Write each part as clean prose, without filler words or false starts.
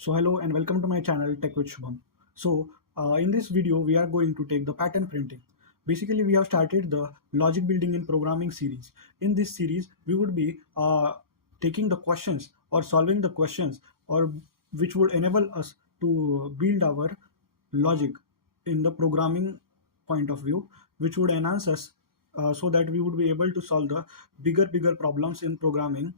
So hello and welcome to my channel Tech with Shubham. In this video we are going to take the pattern printing. Basically we have started the logic building in programming series. In this series we would be taking the questions or solving the questions or which would enable us to build our logic in the programming point of view, which would enhance us so that we would be able to solve the bigger problems in programming.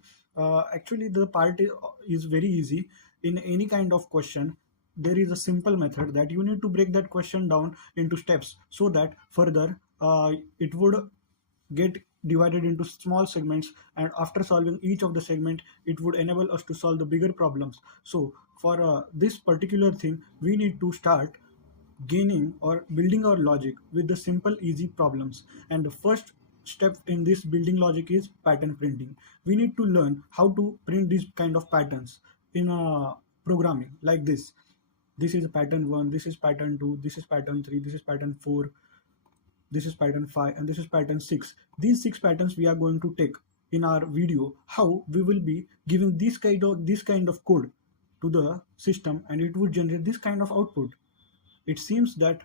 Actually the part is very easy. In any kind of question there is a simple method that you need to break that question down into steps so that further it would get divided into small segments, and after solving each of the segment it would enable us to solve the bigger problems. So for this particular thing we need to start gaining or building our logic with the simple easy problems, and the first step in this building logic is pattern printing. We need to learn how to print these kind of patterns in programming like this is pattern 1, this is pattern 2, this is pattern 3, this is pattern 4, this is pattern 5, and this is pattern 6. These 6 patterns we are going to take in our video, how we will be giving this kind of code to the system and it would generate this kind of output. It seems that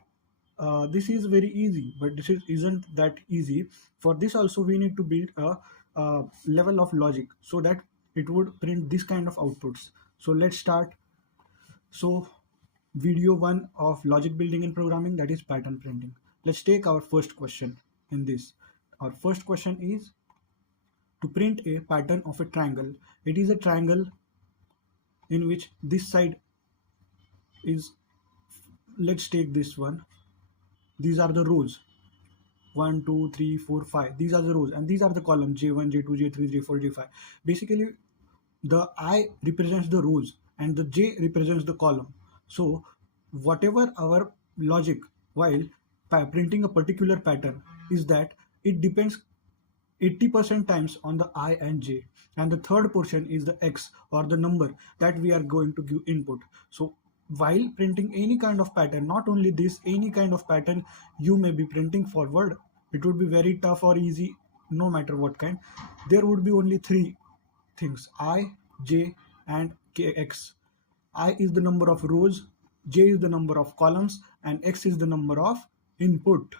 this is very easy, but isn't that easy. For this also we need to build a level of logic so that it would print this kind of outputs. So let's start. So video 1 of logic building in programming, that is pattern printing. Let's take our first question in this. Our first question is to print a pattern of a triangle. It is a triangle in which this side is, let's take this one. These are the rows 1 2 3 4 5. These are the rows and these are the columns j1 j2 j3 j4 j5. Basically the I represents the rows and the j represents the column. So whatever our logic while printing a particular pattern is that it depends 80% times on the I and j, and the third portion is the x or the number that we are going to give input. So while printing any kind of pattern, not only this, any kind of pattern you may be printing forward, it would be very tough or easy, no matter what kind, there would be only three things: I, j and x. I is the number of rows, j is the number of columns, and x is the number of input.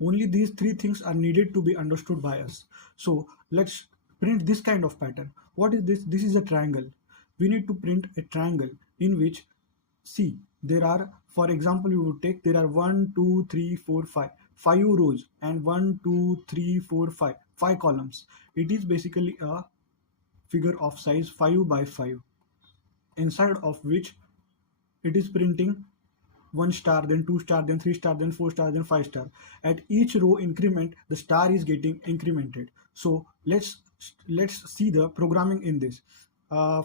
Only these three things are needed to be understood by us. So let's print this kind of pattern. What is this? This is a triangle. We need to print a triangle in which, see, there are, for example, you would take, there are 1 2 3 4 5 rows and 1 2 3 4 5 columns. It is basically a figure of size 5 by 5, inside of which it is printing 1 star, then 2 star, then 3 star, then 4 star, then 5 star. At each row increment the star is getting incremented. So let's see the programming in this.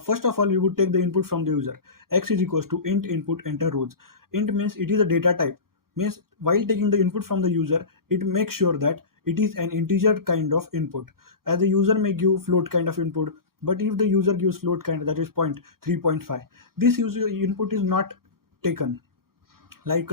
First of all, you would take the input from the user. X is equals to int input enter rows. Int means it is a data type, means while taking the input from the user it makes sure that it is an integer kind of input, as the user may give float kind of input. But if the user gives float kind, that is 0.3.5, this user input is not taken. Like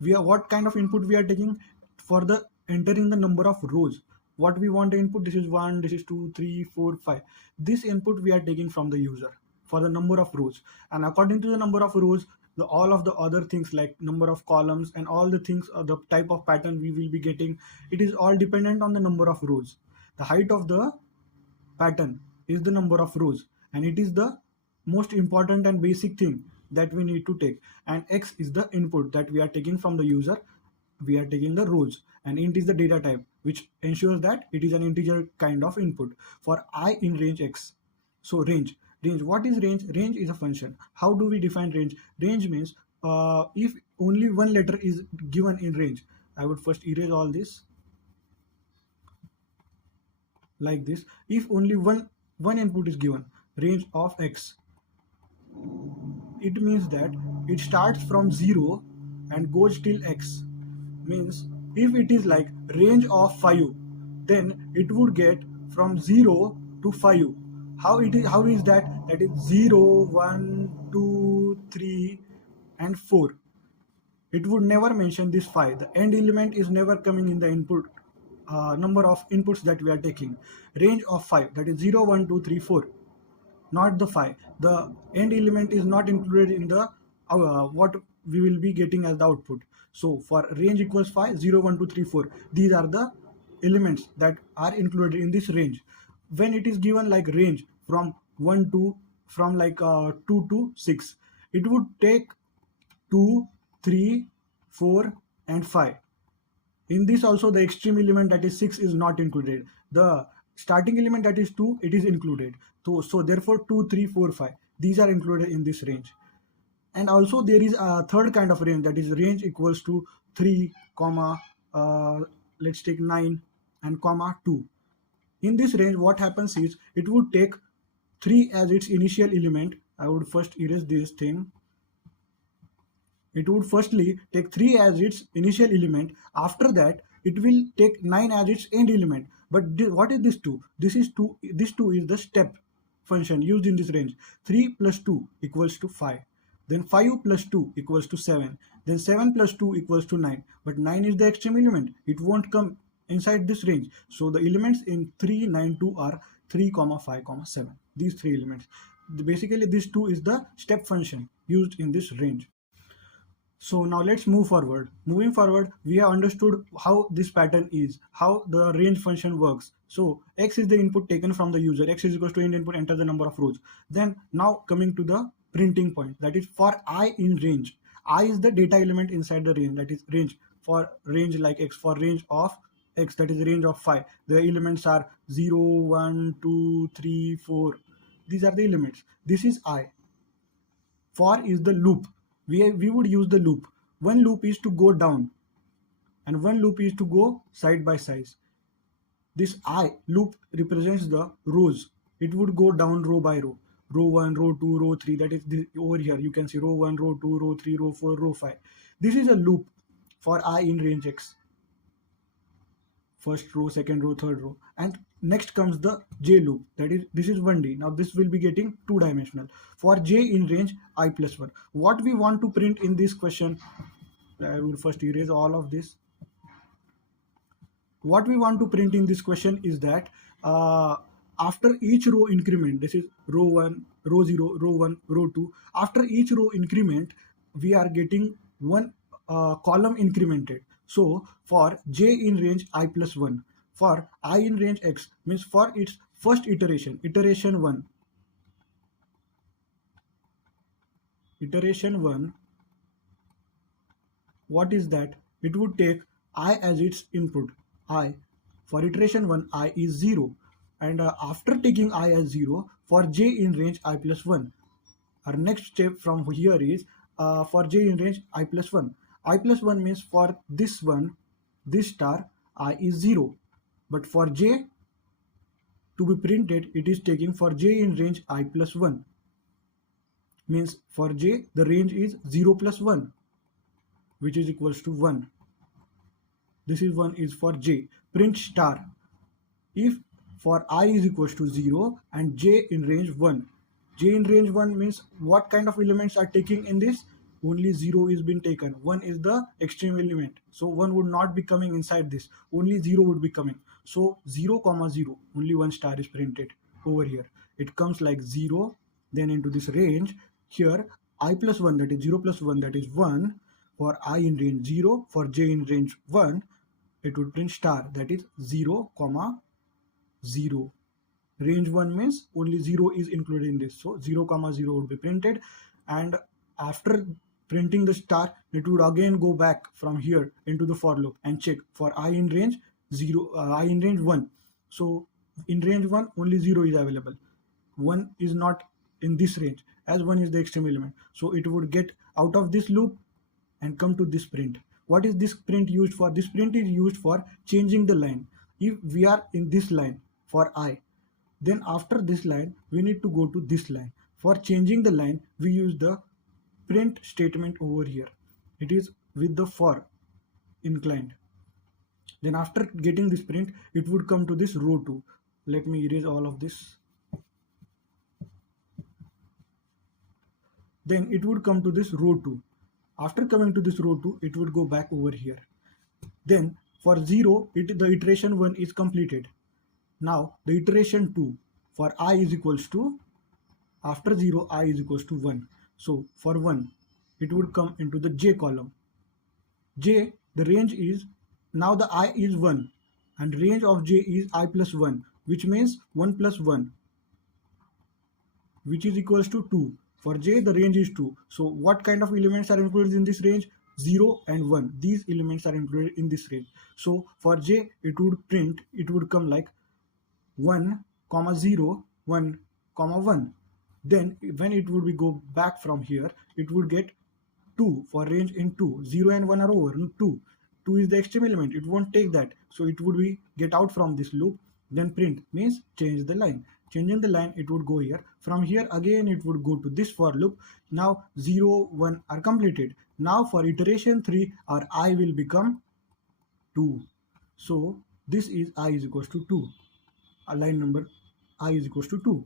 we are, what kind of input we are taking for the entering the number of rows. What we want to input, this is 1, this is 2 3 4 5. This input we are taking from the user for the number of rows, and according to the number of rows, all of the other things like number of columns and all the things, the type of pattern we will be getting, it is all dependent on the number of rows. The height of the pattern is the number of rows, and it is the most important and basic thing that we need to take. And x is the input that we are taking from the user. We are taking the rows, and int is the data type, which ensures that it is an integer kind of input for I in range x. So range, what is range? Range is a function. How do we define range? Range means if only one letter is given in range. I would first erase all this like this. If only one input is given, range of x, it means that it starts from 0 and goes till x. Means if it is like range of 5, then it would get from 0 to 5. How is that? That is 0 1 2 3 and 4. It would never mention this 5. The end element is never coming in the input number of inputs that we are taking. Range of 5, that is 0 1 2 3 4. not the phi. The end element is not included in the what we will be getting as the output. So for range equals phi, 0, 1, 2, 3, 4, these are the elements that are included in this range. When it is given like range from 1 to from like 2 to 6, it would take 2, 3, 4 and 5. In this also the extreme element that is 6 is not included. The starting element that is 2, it is included. So therefore 2, 3, 4, 5, these are included in this range. And also there is a third kind of range, that is range equals to 3 comma let's take 9 and comma 2. In this range what happens is it would take 3 as its initial element. I would first erase this thing. It would firstly take 3 as its initial element. After that, it will take 9 as its end element. But what is this 2? This is 2. This 2 is the step function used in this range. 3 plus 2 equals to 5. Then 5 plus 2 equals to 7. Then 7 plus 2 equals to 9. But 9 is the extreme element. It won't come inside this range. So the elements in 3, 9, 2 are 3, 5, 7. These three elements. Basically, this 2 is the step function used in this range. So now let's move forward. Moving forward, we have understood how this pattern is, how the range function works. So x is the input taken from the user. X is equals to end input, enter the number of rows. Then now coming to the printing point, that is for I in range. I is the data element inside the range, that is range. For range like x, for range of x, that is range of 5. The elements are 0, 1, 2, 3, 4. These are the elements. This is I. For is the loop. We would use the loop. One loop is to go down and one loop is to go side by side. This I loop represents the rows. It would go down row by row. Row 1, row 2, row 3. That is over here. You can see row 1, row 2, row 3, row 4, row 5. This is a loop for I in range x. First row, second row, third row. And next comes the j loop, that is this is 1D. Now this will be getting two-dimensional. For j in range I plus 1, what we want to print in this question, I will first erase all of this. What we want to print in this question is that after each row increment, this is row 1, row 0, row 1, row 2, after each row increment we are getting one column incremented. So for j in range I plus 1, for I in range x, means for its first iteration, iteration 1, what is that? It would take I as its input. I, for iteration 1, I is 0. And after taking I as 0, for j in range I plus 1, our next step from here is for j in range I plus 1. I plus 1 means for this one, this star, I is 0. But for j to be printed, it is taking for j in range I plus 1. Means for j, the range is 0 plus 1, which is equals to 1. This is 1 is for j. Print star if for I is equals to 0 and j in range 1. J in range 1 means what kind of elements are taking in this? Only 0 is being taken. 1 is the extreme element. So 1 would not be coming inside this. Only 0 would be coming. So 0, 0, only one star is printed over here. It comes like 0, then into this range. Here I plus 1, that is 0 plus 1, that is 1. For I in range 0, for j in range 1, it would print star, that is 0, 0. Range 1 means only 0 is included in this. So 0, 0 would be printed. And after printing the star, it would again go back from here into the for loop and check for I in range 0, I in range 1. So in range 1, only 0 is available. 1 is not in this range, as 1 is the extreme element. So it would get out of this loop and come to this print. What is this print used for? This print is used for changing the line. If we are in this line for I, then after this line we need to go to this line. For changing the line, we use the print statement over here. It is with the for inclined. Then after getting this print, it would come to this row 2. Let me erase all of this. Then it would come to this row 2. After coming to this row 2, it would go back over here. Then for 0, the iteration 1 is completed. Now the iteration 2 for I is equals to after 0 I is equals to 1. So for 1 it would come into the j column. J, the range is, now the I is 1 and range of j is I plus 1, which means 1 plus 1, which is equals to 2. For j the range is 2. So what kind of elements are included in this range? 0 and 1. These elements are included in this range. So for j it would print, it would come like 1 comma 0 1 comma 1. Then when it would be go back from here, it would get 2 for range in 2. 0 and 1 are over. 2 is the extreme element, it won't take that, so it would be get out from this loop. Then print means change the line. Changing the line, it would go here. From here again it would go to this for loop. Now 0 1 are completed. Now for iteration 3 our I will become 2. So this is I is equals to 2. Line number I is equals to 2.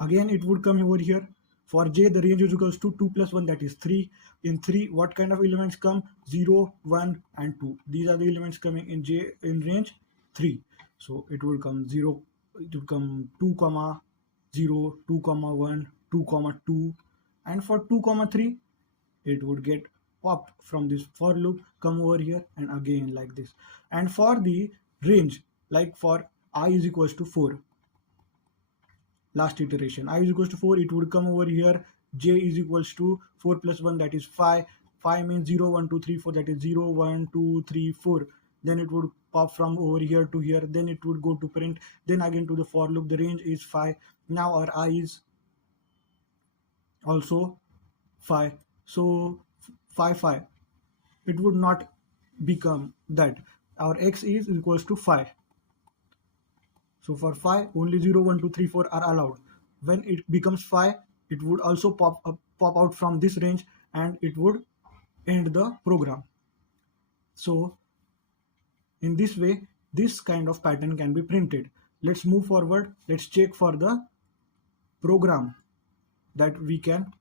Again it would come over here. For j the range is equals to 2 plus 1, that is 3. In 3 what kind of elements come? 0 1 and 2. These are the elements coming in j in range 3. So it will come 0, it will come 2 comma 0, 2 comma 1, 2 comma 2, and for 2 comma 3 it would get popped from this for loop, come over here, and again like this. And for the range, like for I is equals to 4, last iteration I is equals to 4, it would come over here. J is equals to 4 plus 1, that is 5. 5 means 0 1 2 3 4, that is 0 1 2 3 4. Then it would pop from over here to here. Then it would go to print. Then again to the for loop. The range is 5. Now our I is also 5. So 5 5. It would not become that. Our x is equals to 5. So for 5 only 0 1 2 3 4 are allowed. When it becomes 5, it would also pop out from this range and it would end the program. So in this way this kind of pattern can be printed. Let's move forward. Let's check for the program that we can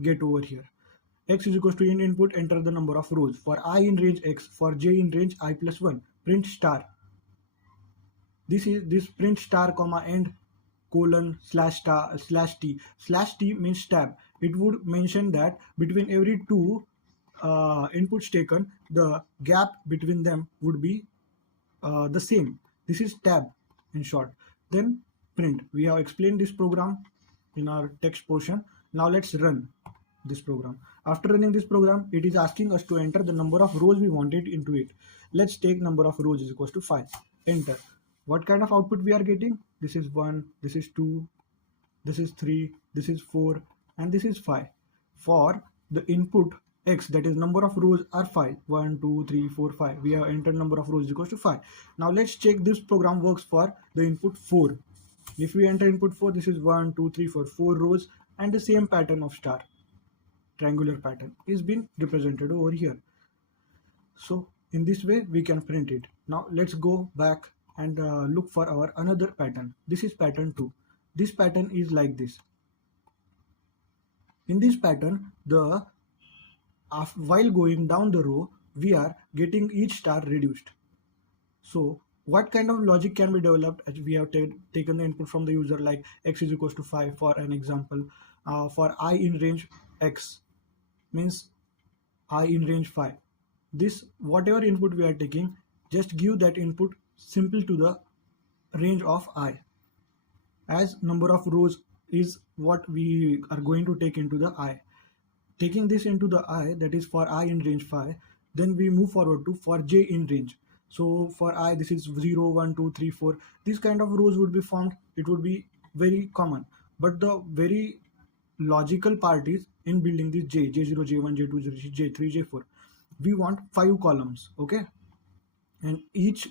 get over here. X is equals to in input, enter the number of rows. For I in range x, for j in range I plus 1, print star. This print star comma end colon slash star slash t. Slash t means tab. It would mention that between every two inputs taken, the gap between them would be the same. This is tab in short. Then print. We have explained this program in our text portion. Now let's run this program. After running this program, it is asking us to enter the number of rows we wanted into it. Let's take number of rows is equals to 5. Enter. What kind of output we are getting? This is 1, this is 2, this is 3, this is 4, and this is 5. For the input x, that is number of rows are 5. 1 2 3 4 5. We have entered number of rows is equals to 5. Now let's check this program works for the input 4. If we enter input 4, this is 1 2 3 4, 4 rows, and the same pattern of star, triangular pattern, is being represented over here. So in this way we can print it. Now let's go back and look for our another pattern. This is pattern 2. This pattern is like this. In this pattern, while going down the row, we are getting each star reduced. So what kind of logic can be developed as we have taken the input from the user, like x is equals to 5 for an example. For I in range x means I in range 5. This whatever input we are taking, just give that input simple to the range of I, as number of rows is what we are going to take into the I. Taking this into the I, that is for I in range 5, then we move forward to for j in range. So for I, this is 0 1 2 3 4. These kind of rows would be formed. It would be very common, but the very logical part is in building this j0 j1 j2 j3 j4. We want 5 columns, okay, and each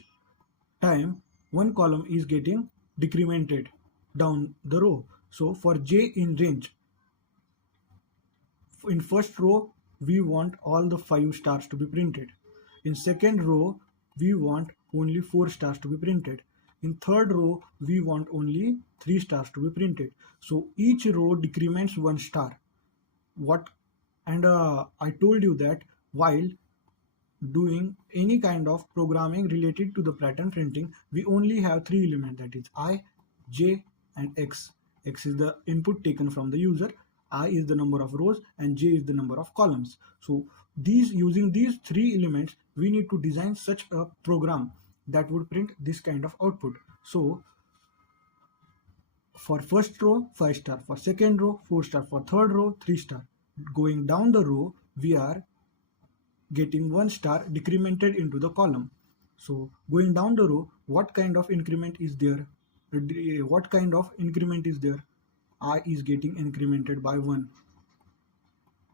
time one column is getting decremented down the row. So for j in range, in first row we want all the 5 stars to be printed. In second row we want only 4 stars to be printed. In third row we want only 3 stars to be printed. So each row decrements 1 star. I told you that while doing any kind of programming related to the pattern printing, we only have 3 elements, that is I, j, and x. X is the input taken from the user, I is the number of rows, and J is the number of columns. So using these three elements, we need to design such a program that would print this kind of output. So for first row, 5 star, for second row, 4 star, for third row, 3 star. Going down the row, we are getting 1 star decremented into the column. So going down the row, what kind of increment is there? What kind of increment is there? I is getting incremented by 1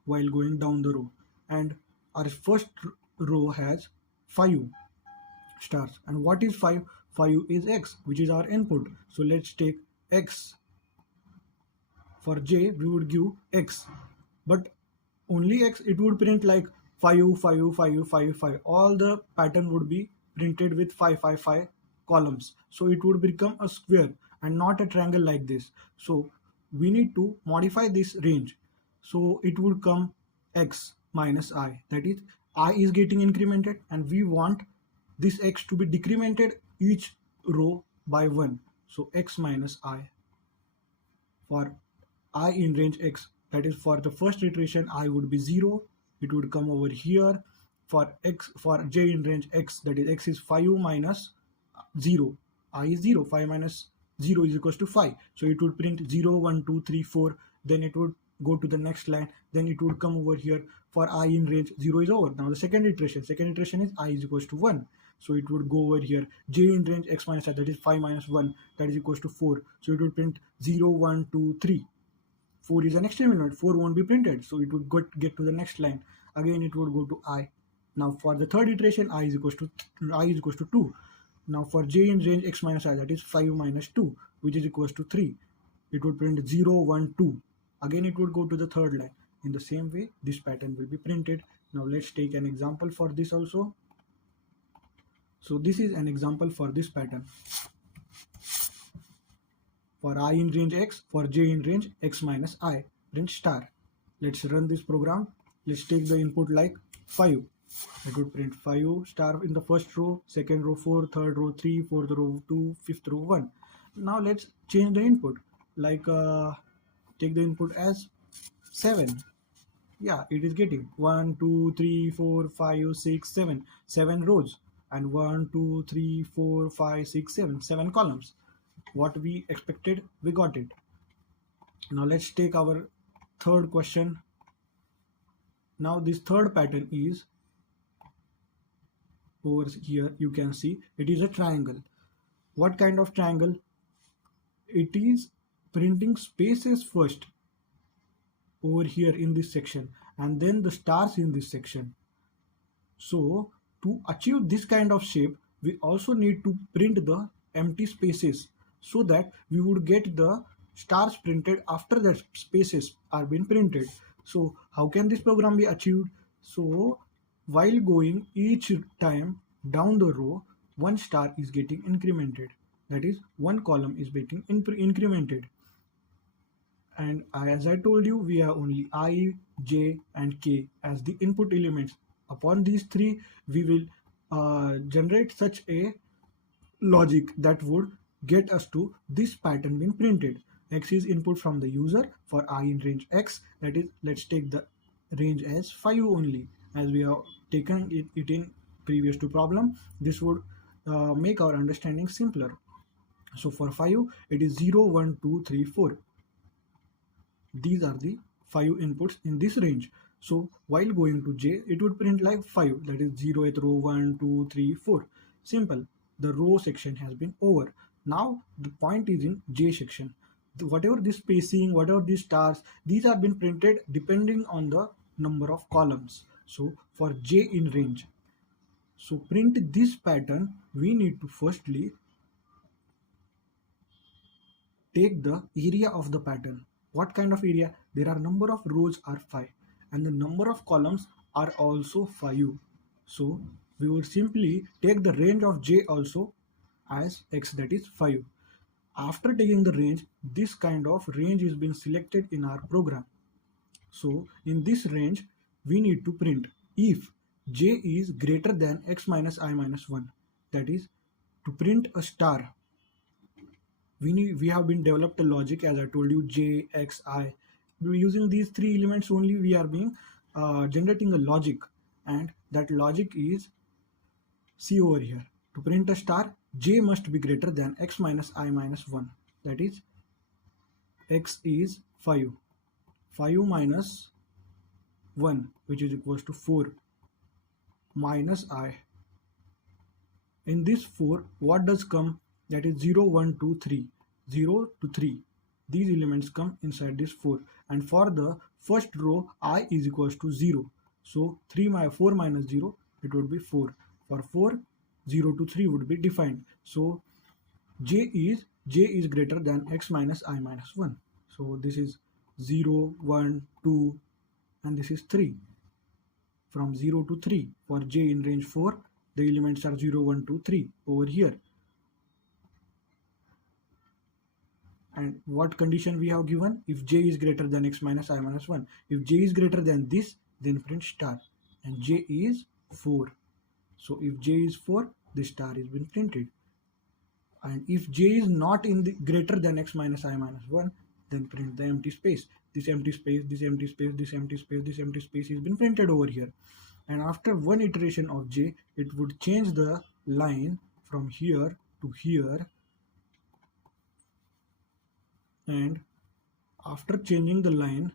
while going down the row, and our first row has 5 stars. And what is 5? 5 is X, which is our input. So let's take X. For J, we would give X, but only X, it would print like 5, 5, 5, 5, 5. All the pattern would be printed with 5, 5, 5 columns. So it would become a square and not a triangle like this. So we need to modify this range. So it would come X minus I. That is, I is getting incremented, and we want this X to be decremented each row by 1. So X minus I. For I in range X, that is for the first iteration, I would be 0. It would come over here. For J in range X, that is X is 5 minus 0. I is 0. 5 minus 0 is equals to 5. So it would print 0, 1, 2, 3, 4. Then it would go to the next line. Then it would come over here. For I in range 0 is over. Now the second iteration is I is equals to 1. So it would go over here. J in range X minus I, that is 5 minus 1, that is equals to 4. So it would print 0, 1, 2, 3. 4 is an extreme element. 4 won't be printed. So it would get to the next line. Again, it would go to I. Now for the third iteration, I is equals to 2. Now for J in range X minus I, that is 5 minus 2, which is equals to 3. It would print 0, 1, 2. Again, it would go to the third line. In the same way, this pattern will be printed. Now let's take an example for this also. So this is an example for this pattern. For I in range X, for J in range X minus I, print star. Let's run this program. Let's take the input like 5. It would print 5 star in the first row, second row 4, third row 3, fourth row 2, fifth row 1. Now let's change the input. Like take the input as 7. Yeah, it is getting 1, 2, 3, 4, 5, 6, 7. 7 rows. And 1, 2, 3, 4, 5, 6, 7. 7 columns. What we expected, we got it. Now let's take our third question. Now this third pattern is over here. You can see it is a triangle. What kind of triangle? It is printing spaces first over here in this section, and then the stars in this section. So to achieve this kind of shape, we also need to print the empty spaces, so that we would get the stars printed after the spaces are being printed. So how can this program be achieved? So while going each time down the row, 1 star is getting incremented. That is, 1 column is getting incremented. And as I told you, we have only I, J and K as the input elements. Upon these three, we will generate such a logic that would get us to this pattern being printed. X is input from the user. For I in range X, that is, let's take the range as 5 only, as we have taken it in previous two problem. This would make our understanding simpler. So for 5, it is 0, 1, 2, 3, 4. These are the 5 inputs in this range. So while going to J, it would print like 5, that is 0th row, 1, 2, 3, 4. Simple. The row section has been over. Now the point is in J section. Whatever this spacing, whatever these stars, these have been printed depending on the number of columns. So for J in range, so print this pattern, we need to firstly take the area of the pattern. What kind of area? There are number of rows are 5 and the number of columns are also 5. So we would simply take the range of J also as X, that is 5. After taking the range, this kind of range is being selected in our program. So in this range, we need to print if J is greater than X minus I minus 1. That is, to print a star, we have been developed a logic, as I told you, j, x, I. Using these three elements only, we are being generating a logic, and that logic is, see over here, to print a star, j must be greater than x minus I minus 1. That is, x is 5. 5 minus 1, which is equals to 4, minus I. In this 4, what does come? That is 0, 1, 2, 3. 0 to 3. These elements come inside this 4. And for the first row, I is equals to 0. So 4 minus 0, it would be 4. For 4, 0 to 3 would be defined. So j is greater than x minus I minus 1. So this is 0, 1, 2, and this is 3. From 0 to 3, for j in range 4, the elements are 0, 1, 2, 3 over here. And what condition we have given? If j is greater than x minus I minus 1. If j is greater than this, then print star. And j is 4. So if j is 4, the star is been printed. And if j is not in the greater than x minus I minus 1, then print the empty space. This empty space, this empty space, this empty space, this empty space is been printed over here. And after one iteration of j, it would change the line from here to here. And after changing the line,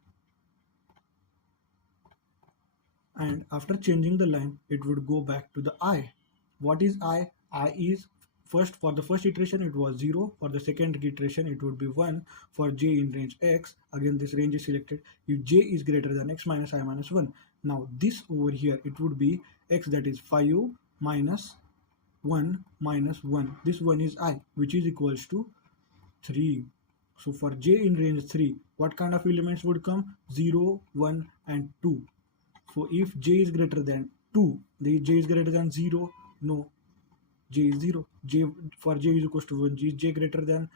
it would go back to the I. What is I? I is, first, for the first iteration it was 0, for the second iteration it would be 1, for j in range x, again this range is selected, if j is greater than x minus I minus 1. Now this over here, it would be x, that is 5 minus 1 minus 1. This one is I, which is equals to 3. So for j in range 3, what kind of elements would come? 0, 1 and 2. So if j is greater than 2, the j is greater than 0, no, j is 0. For j is equals to 1, is j greater than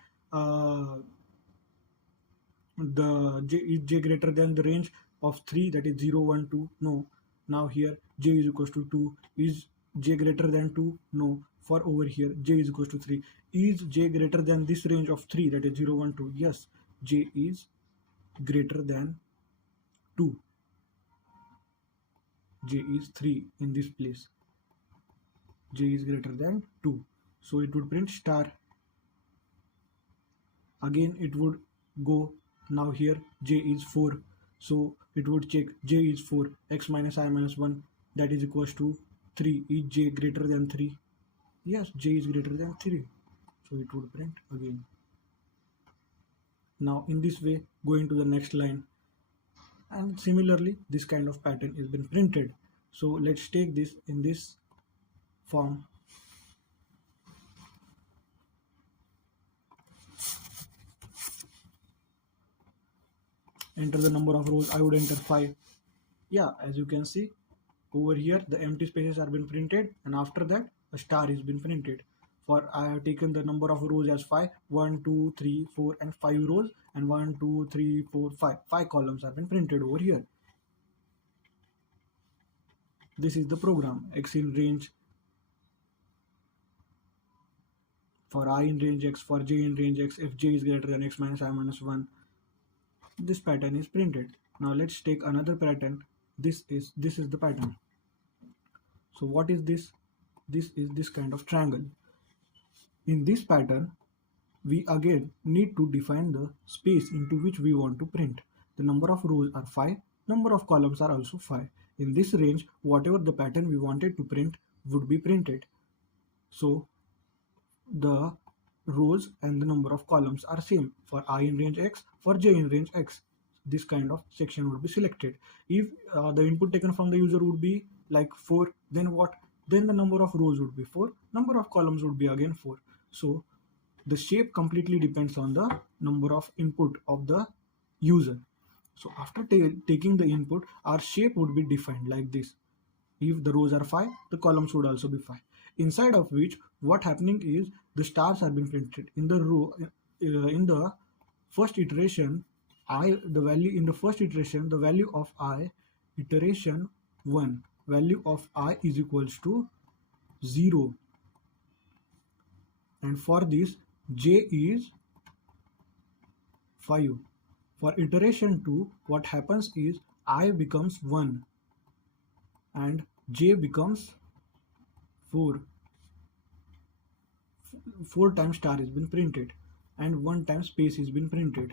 is j greater than the range of 3, that is 0, 1, 2, no. Now here j is equals to 2, is j greater than 2, no. For over here j is equals to 3, is j greater than this range of 3, that is 0, 1, 2, yes, j is greater than 2, j is 3 in this place, j is greater than 2. So it would print star. Again it would go, now here j is 4, so it would check j is 4, x minus I minus 1, that is equals to 3, is j greater than 3? Yes, j is greater than 3, so it would print again. Now in this way, going to the next line, and similarly this kind of pattern is been printed. So let's take this in this form. Enter the number of rows. I would enter 5. Yeah, as you can see over here, the empty spaces are been printed, and after that a star is been printed. For I have taken the number of rows as 5, 1, 2, 3, 4 and 5 rows, and 1, 2, 3, 4, 5. 5 columns are been printed over here. This is the program. X in range, for I in range x, for j in range x, if j is greater than x minus I minus 1, this pattern is printed. Now let's take another pattern. This is the pattern. So what is this? This is this kind of triangle. In this pattern, we again need to define the space into which we want to print. The number of rows are 5, number of columns are also 5. In this range, whatever the pattern we wanted to print would be printed. So the rows and the number of columns are same for I in range x, for j in range x. This kind of section would be selected. If the input taken from the user would be like 4, then what? Then the number of rows would be 4, number of columns would be again 4. So the shape completely depends on the number of input of the user. So after taking the input, our shape would be defined like this. If the rows are 5, the columns would also be 5. Inside of which, what happening is the stars are being printed in the row. In the first iteration, the value of I, iteration 1, value of I is equals to 0. And for this, j is 5. For iteration 2, what happens is I becomes 1 and j becomes 4. 4 times star has been printed and 1 time space has been printed.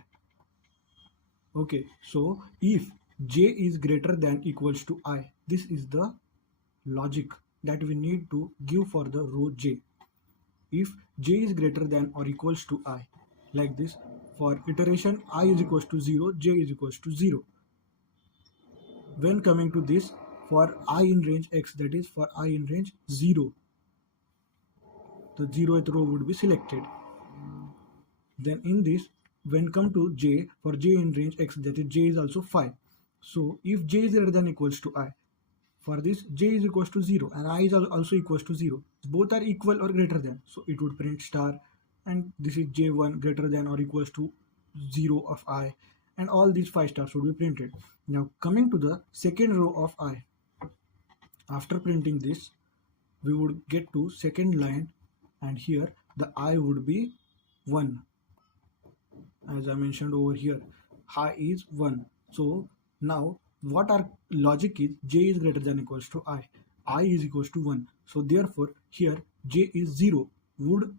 Okay, so if j is greater than equals to I, this is the logic that we need to give for the row j. If j is greater than or equals to I, like this, for iteration I is equals to 0, j is equals to 0. When coming to this, for I in range x, that is for I in range 0, the 0th row would be selected. Then in this, when come to j, for j in range x, that is j is also 5. So if j is greater than equals to I, for this j is equals to 0 and I is also equals to 0. Both are equal or greater than. So it would print star, and this is j1 greater than or equals to 0 of I, and all these 5 stars would be printed. Now coming to the second row of I. After printing this, we would get to second line, and here the I would be 1. As I mentioned over here, I is 1. So now what our logic is, j is greater than equals to I is equals to 1. So therefore here j is 0 would,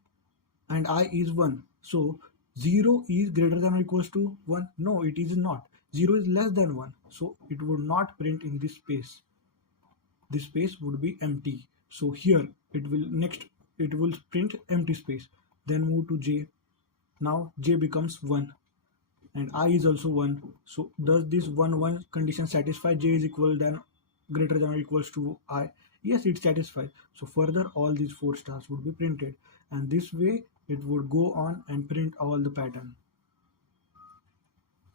and I is 1. So 0 is greater than or equals to 1? No, it is not. 0 is less than 1. So it would not print in this space. This space would be empty. So here it will print empty space. Then move to j. Now j becomes 1 and I is also 1. So does this 1 condition satisfy j is greater than or equals to I? Yes, it satisfies. So further all these 4 stars would be printed, and this way it would go on and print all the pattern.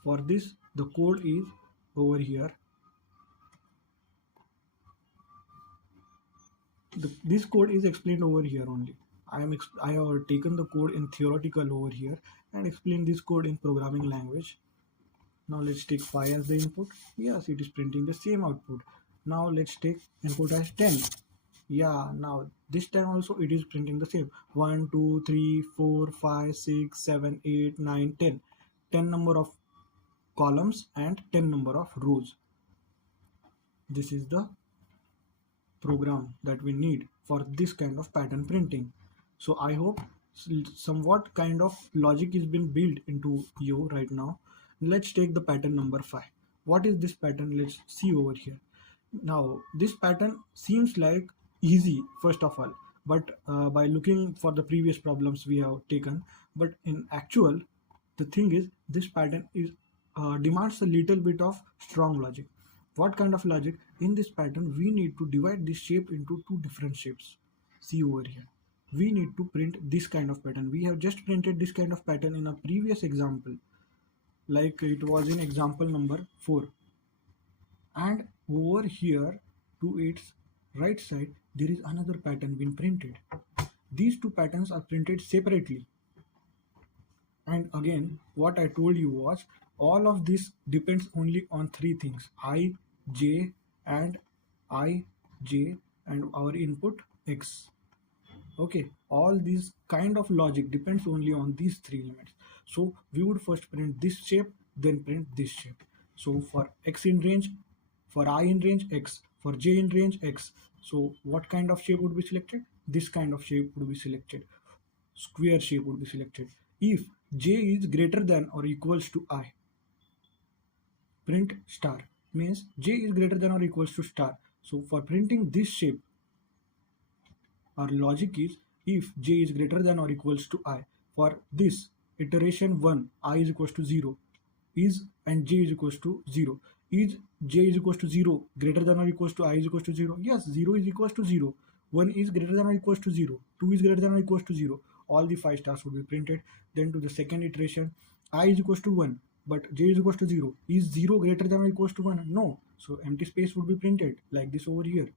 For this, the code is over here. This code is explained over here only. I have taken the code in theoretical over here and explained this code in programming language. Now let's take 5 as the input. Yes, it is printing the same output. Now let's take input as 10. Yeah, now this time also it is printing the same. 1, 2, 3, 4, 5, 6, 7, 8, 9, 10. 10 number of columns and 10 number of rows. This is the program that we need for this kind of pattern printing. So I hope somewhat kind of logic is been built into you right now. Let's take the pattern number 5. What is this pattern? Let's see over here. Now this pattern seems like easy first of all, but by looking for the previous problems we have taken, but in actual the thing is this pattern is demands a little bit of strong logic. What kind of logic? In this pattern we need to divide this shape into 2 different shapes. See over here, we need to print this kind of pattern. We have just printed this kind of pattern in a previous example, like it was in example number 4, and over here to its right side there is another pattern being printed. These 2 patterns are printed separately, and again what I told you was all of this depends only on 3 things: I, j and I, j and our input x. Okay, all these kind of logic depends only on these 3 elements. So we would first print this shape, then print this shape. So for x in range, for I in range x, for j in range x, so what kind of shape would be selected? This kind of shape would be selected. Square shape would be selected. If j is greater than or equals to I, print star, means j is greater than or equals to star. So for printing this shape, our logic is if j is greater than or equals to I. For this iteration 1, I is equals to 0 is, and j is equals to 0. Is j is equals to 0 greater than or equals to I is equals to 0? Yes, 0 is equals to 0. 1 is greater than or equals to 0. 2 is greater than or equals to 0. All the 5 stars will be printed. Then to the second iteration, I is equals to 1, but j is equals to 0. Is 0 greater than or equals to 1? No. So empty space would be printed like this over here.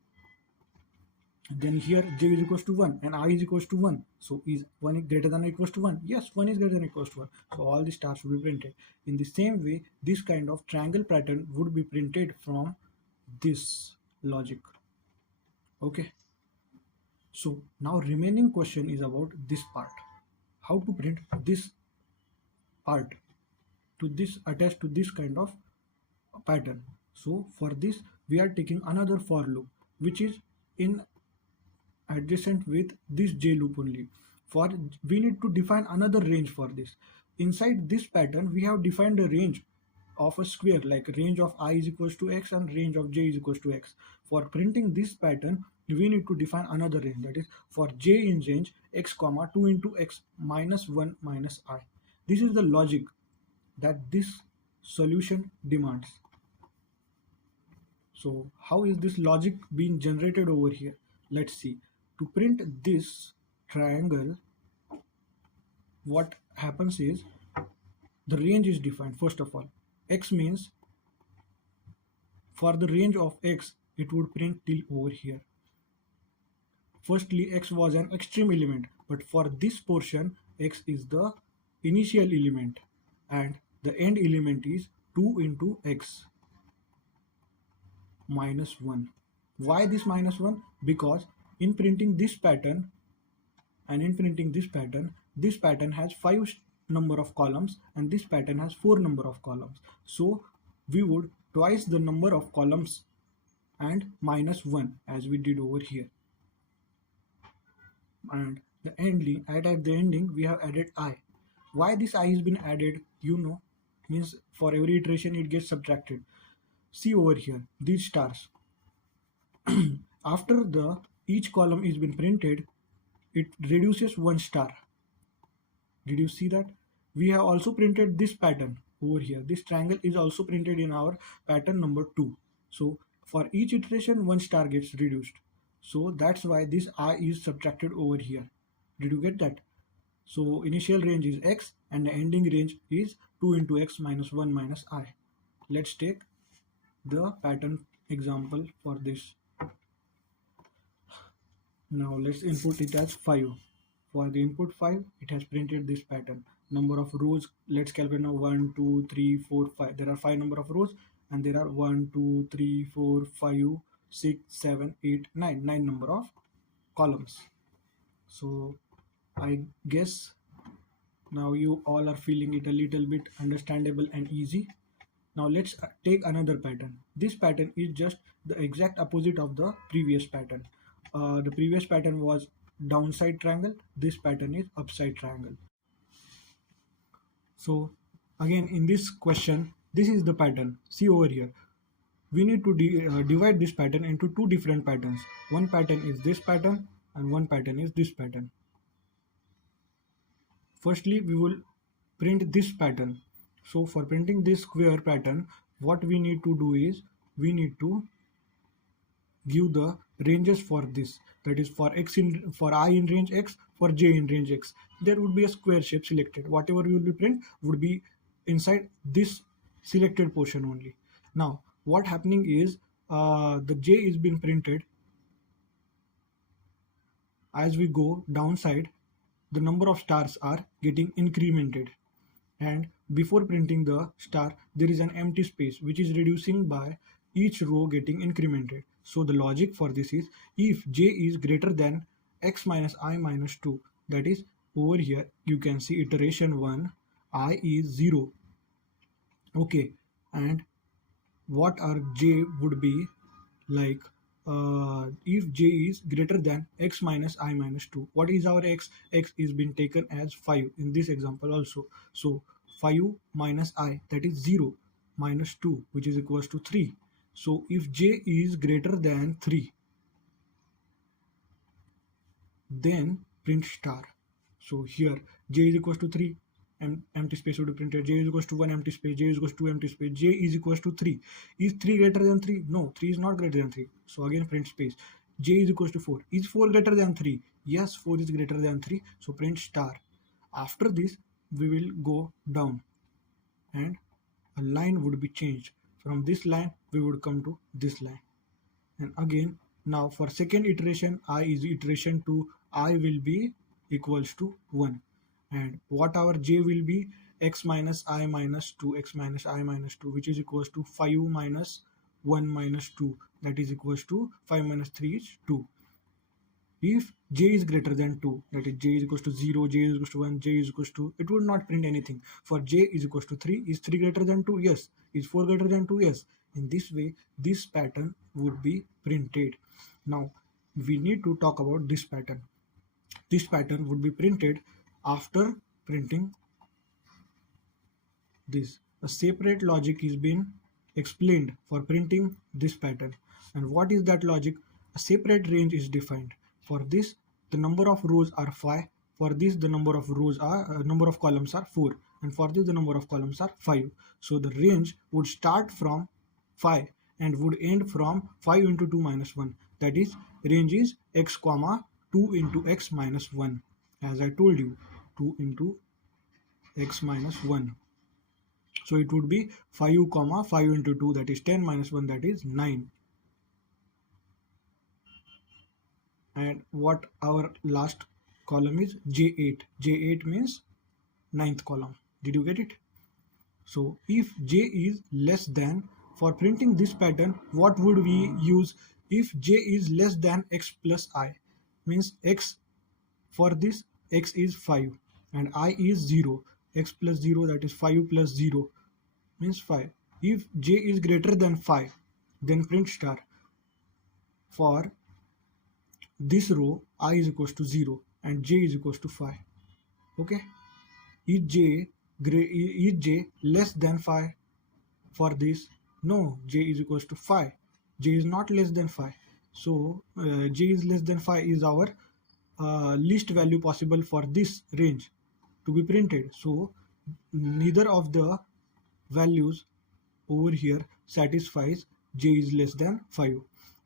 Then here j is equals to 1 and I is equals to 1. So is 1 greater than or equals to 1? Yes, 1 is greater than or equals to 1. So all the stars will be printed. In the same way, this kind of triangle pattern would be printed from this logic. Okay. So now remaining question is about this part. How to print this part. to this, attached to this kind of pattern. So for this we are taking another for loop which is in adjacent with this J loop only. For we need to define another range for this. Inside this pattern we have defined a range of a square, like range of I is equals to x and range of j is equals to x. For printing this pattern we need to define another range, that is for j in range x comma 2 into x minus 1 minus I. This is the logic that this solution demands. So how is this logic being generated over here? Let's see. To print this triangle, what happens is the range is defined. First of all, x means for the range of x it would print till over here. Firstly, x was an extreme element, but for this portion x is the initial element and the end element is 2 into x minus 1. Why this minus 1? Because in printing this pattern and in printing this pattern has 5 number of columns and this pattern has 4 number of columns. So we would twice the number of columns and minus 1 as we did over here. And the ending, at the ending we have added I. Why this I has been added, you know, means for every iteration it gets subtracted. See over here, these stars. After the each column is been printed, it reduces 1 star. Did you see that? We have also printed this pattern over here. This triangle is also printed in our pattern number 2. So for each iteration 1 star gets reduced. So that's why this I is subtracted over here. Did you get that? So initial range is x and the ending range is 2 into x minus 1 minus I. Let's take the pattern example for this. Now let's input it as 5. For the input 5, it has printed this pattern. Number of rows, let's calculate now 1, 2, 3, 4, 5. There are 5 number of rows and there are 1, 2, 3, 4, 5, 6, 7, 8, 9. 9 number of columns. So I guess now you all are feeling it a little bit understandable and easy. Now let's take another pattern. This pattern is just the exact opposite of the previous pattern. The previous pattern was downside triangle. This pattern is upside triangle. So again in this question, this is the pattern. See over here. We need to divide this pattern into 2 different patterns. One pattern is this pattern and one pattern is this pattern. Firstly, we will print this pattern. So for printing this square pattern, what we need to do is we need to give the ranges for this, that is for x in, for I in range x, for j in range x. There would be a square shape selected. Whatever we will be print would be inside this selected portion only. Now what happening is the j is being printed. As we go downside, the number of stars are getting incremented, and before printing the star there is an empty space which is reducing by each row getting incremented. So the logic for this is if j is greater than x minus I minus 2, that is over here you can see iteration 1 I is 0. Okay, and what our j would be like if j is greater than x minus I minus 2. What is our x? X is been taken as 5 in this example also. So 5 minus I, that is 0, minus 2 which is equals to 3. So if j is greater than 3, then print star. So here j is equals to 3, empty space would be printed. J is equals to 1 empty space, j is equals to 2 empty space, j is equals to 3. Is 3 greater than 3? No, 3 is not greater than 3. So again print space. J is equals to 4. Is 4 greater than 3? Yes, 4 is greater than 3. So print star. After this we will go down and a line would be changed. From this line we would come to this line. And again now for second iteration, I is iteration 2, I will be equals to 1. And what our j will be? X minus I minus 2, x minus I minus 2, which is equals to 5 minus 1 minus 2, that is equals to 5 minus 3 is 2. If j is greater than 2, that is j is equals to 0, j is equals to 1, j is equals to, it would not print anything. For j is equals to 3, is 3 greater than 2? Yes. Is 4 greater than 2? Yes. In this way, this pattern would be printed. Now, we need to talk about this pattern. This pattern would be printed after printing this. A separate logic is being explained for printing this pattern. And what is that logic? A separate range is defined. For this, the number of rows are 5. For this, the number of columns are 4. And for this, the number of columns are 5. So the range would start from 5 and would end from 5 into 2 minus 1. That is, range is x comma 2 into x minus 1. As I told you, 2 into x minus 1. So it would be 5 comma 5 into 2, that is 10 minus 1, that is 9. And what our last column is? J8. J8 means ninth column. Did you get it? So if j is less than, for printing this pattern, what would we use? If j is less than x plus I, means x, for this x is 5 and I is 0. X plus 0, that is 5 plus 0 means 5. If j is greater than 5, then print star. For this row, I is equals to 0 and j is equals to 5. Okay. Is j less than 5? For this, no, j is equals to 5. J is not less than 5. So j is less than 5 is our least value possible for this range to be printed. So neither of the values over here satisfies j is less than 5.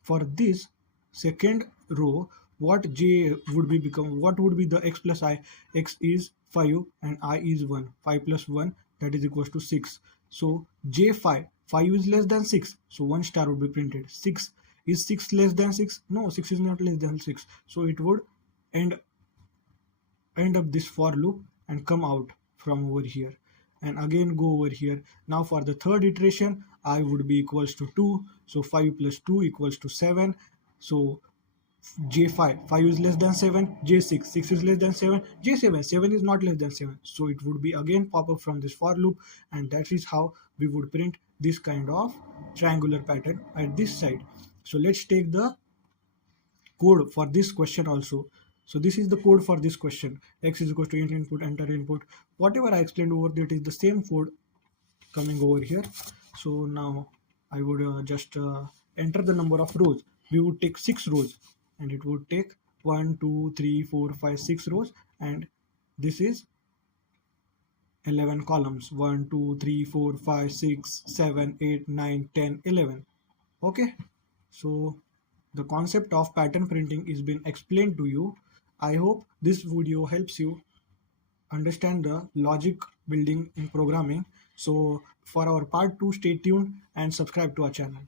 For this second row, what j would be become, what would be the x plus I? X is 5 and I is 1. 5 plus 1, that is equals to 6. So j5, 5 is less than 6, so 1 star would be printed. 6, is 6 less than 6? No, 6 is not less than 6. So it would end up this for loop and come out from over here and again go over here. Now for the third iteration, I would be equals to 2. So 5 plus 2 equals to 7. So j5, 5 is less than 7. j6, 6 is less than 7. j7, 7 is not less than 7. So it would be again pop up from this for loop, and that is how we would print this kind of triangular pattern at this side. So let's take the code for this question also. So this is the code for this question. X is equals to input, enter input. Whatever I explained over there, it is the same code coming over here. So now I would just enter the number of rows. We would take 6 rows and it would take 1, 2, 3, 4, 5, 6 rows, and this is 11 columns. 1, 2, 3, 4, 5, 6, 7, 8, 9, 10, 11. Okay. So the concept of pattern printing is been explained to you. I hope this video helps you understand the logic building in programming. So for our part 2, stay tuned and subscribe to our channel.